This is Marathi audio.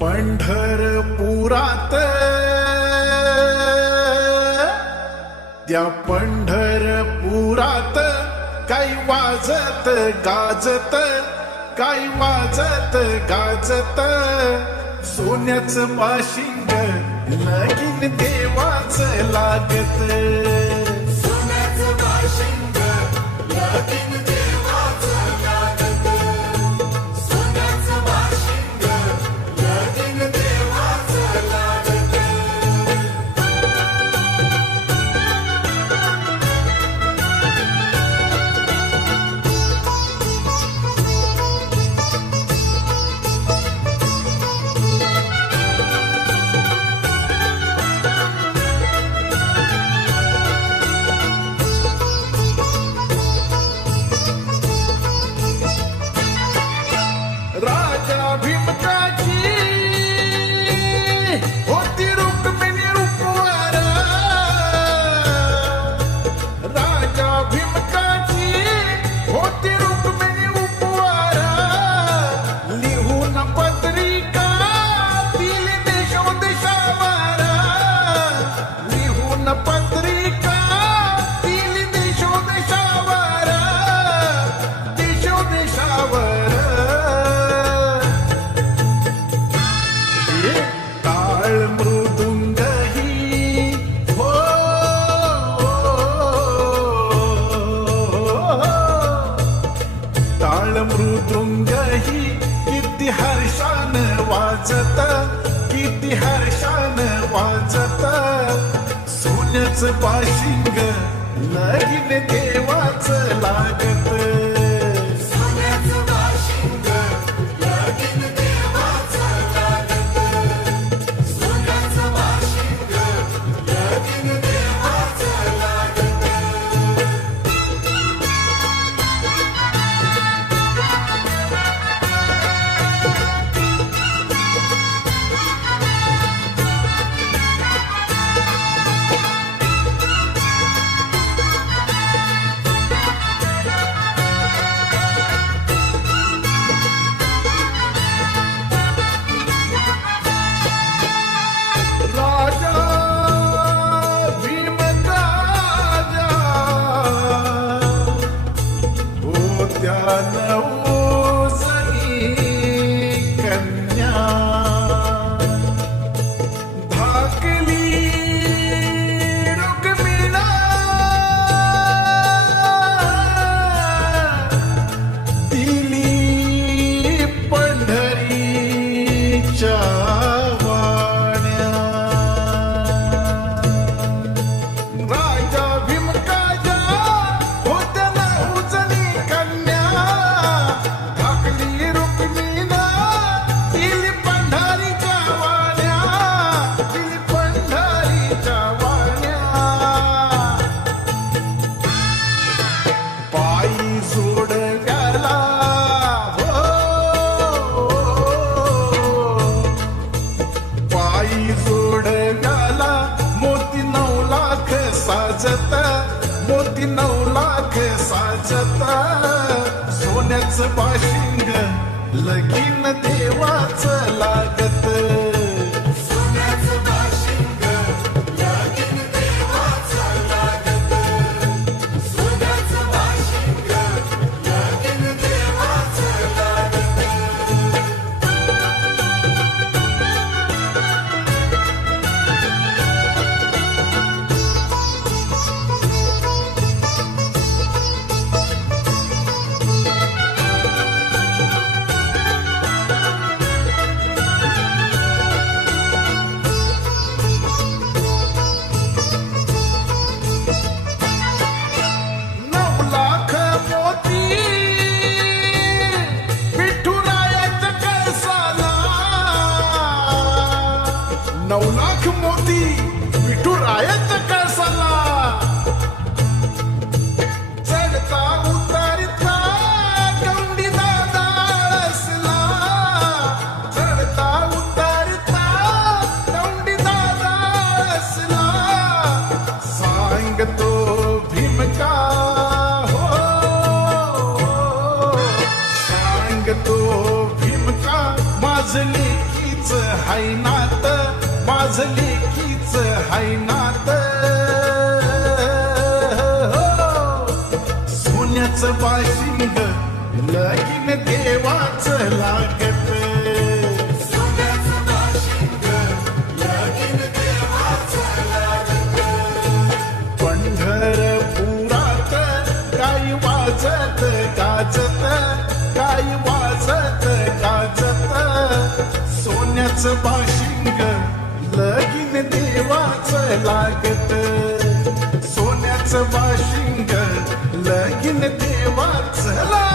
पंढरपुरात त्या पंढरपुरात काही वाजत गाजत, काही वाजत गाजत, सोन्याचं बाशिंग लगीन देवाचं लागत, सोन्याचं बाशिंग लगीन देवाचं लागत, सोन्याचं बाशिंग लगीन देवाचं लागत. राजा भीमकाची होती रुक्मिणी रूपवार, राजा भीमकाची होती रुक्मिणी रूपवार, लिहून पत्रिका दिली देशोदेशावर, लिहून पत्रिका दिली देशोदेशावर, देशोदेशावर. टाळ मृदुंगही हो, टाळ मृदुंगही किती हर्षान वाजत, किती हर्षान वाजत, सोन्याचं बाशिंग लगीन देवाचं लागत, सोन्याचं बाशिंग लगीन देवाचं लागत, सोन्याचं बाशिंग लगीन देवाचं लागत. राजा भीमकाजा होत्या नवजनी कन्या, धाकली रुक्मिणा दिली पंढरीच्या वाण्या. राजा भीमकाजा होत्या नवजनी कन्या, धाकली रुक्मिणा दिली पंढरीच्या वाण्या, दिली पंढरीच्या वाण्या. पायी जोडव्याला हो, पायी जोडव्याला मोती 9 लाख साजत, मोती 9 लाख साजत, सोन्याचं बाशिंग लगीन देवाचं लागत, सोन्याचं बाशिंग लगीन देवाचं लागत, सोन्याचं बाशिंग लगीन देवाचं लागत. तो भीम का माझली लेकीच हाय नात, माझ लेकीच हाय नात. सोन्याचं बाशिंग लगीन देवाचं लागत. सोन्याचं बाशिंग लगीन देवाचं लागत. पंढरपुरात काय वाजत गाजत, काय वाजत गाजत. सोन्याचं बाशिंग लगीन देवाचं लागत. सोन्याचं बाशिंग लगीन देवाचं लागत.